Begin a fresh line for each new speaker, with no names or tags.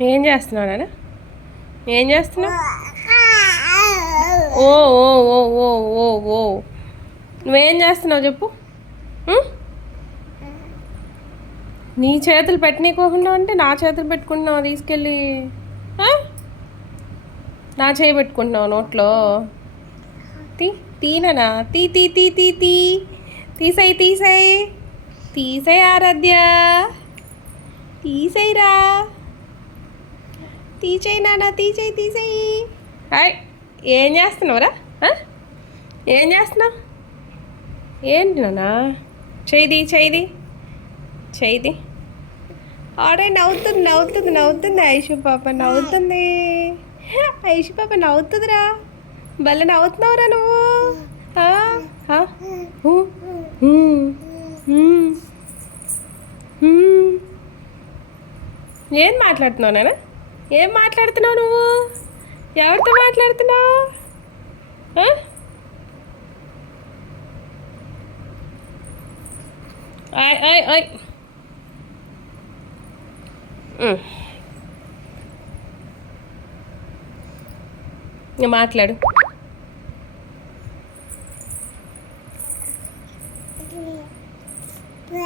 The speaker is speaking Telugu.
ఏం చేస్తున్నావు నాన్న? ఏం చేస్తున్నావు? ఓ ఓ ఓ ఓ ఓ ఓ. నువ్వేం చేస్తున్నావు చెప్పు? నీ చేతులు పెట్టనీకోకుండా అంటే నా చేతులు పెట్టుకుంటున్నావు తీసుకెళ్ళి? నా చేయి పెట్టుకుంటున్నావు నోట్లో? తీ తీననా తీ తీ తీ తీ తీ. తీసేయి తీసేయి. తీసేయి ఆరాధ్య. తీసేయిరా తీసేయి నాన్న తీసేయి తీసేయి. హాయ్. ఏం చేస్తున్నావురా? ఏం చేస్తున్నావు? ఏంటి నాన్న? చేయిది చేయిది చేయిది ఆడే నవ్వుతుంది నవ్వుతుంది నవ్వుతుంది ఐషు పాప నవ్వుతుంది. ఐషు పాప నవ్వుతుందిరా. భలే నవ్వుతున్నావురా నువ్వు. ఏం మాట్లాడుతున్నావు నాన్న? ఏం మాట్లాడుతున్నావు నువ్వు? ఎవరితో మాట్లాడుతున్నావు? ఆయ్ ఆయ్ ఆయ్. మాట్లాడు.